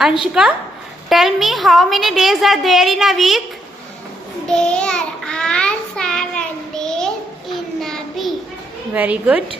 Anshika, tell me how many days are there in a week? There are 7 days in a week. Very good.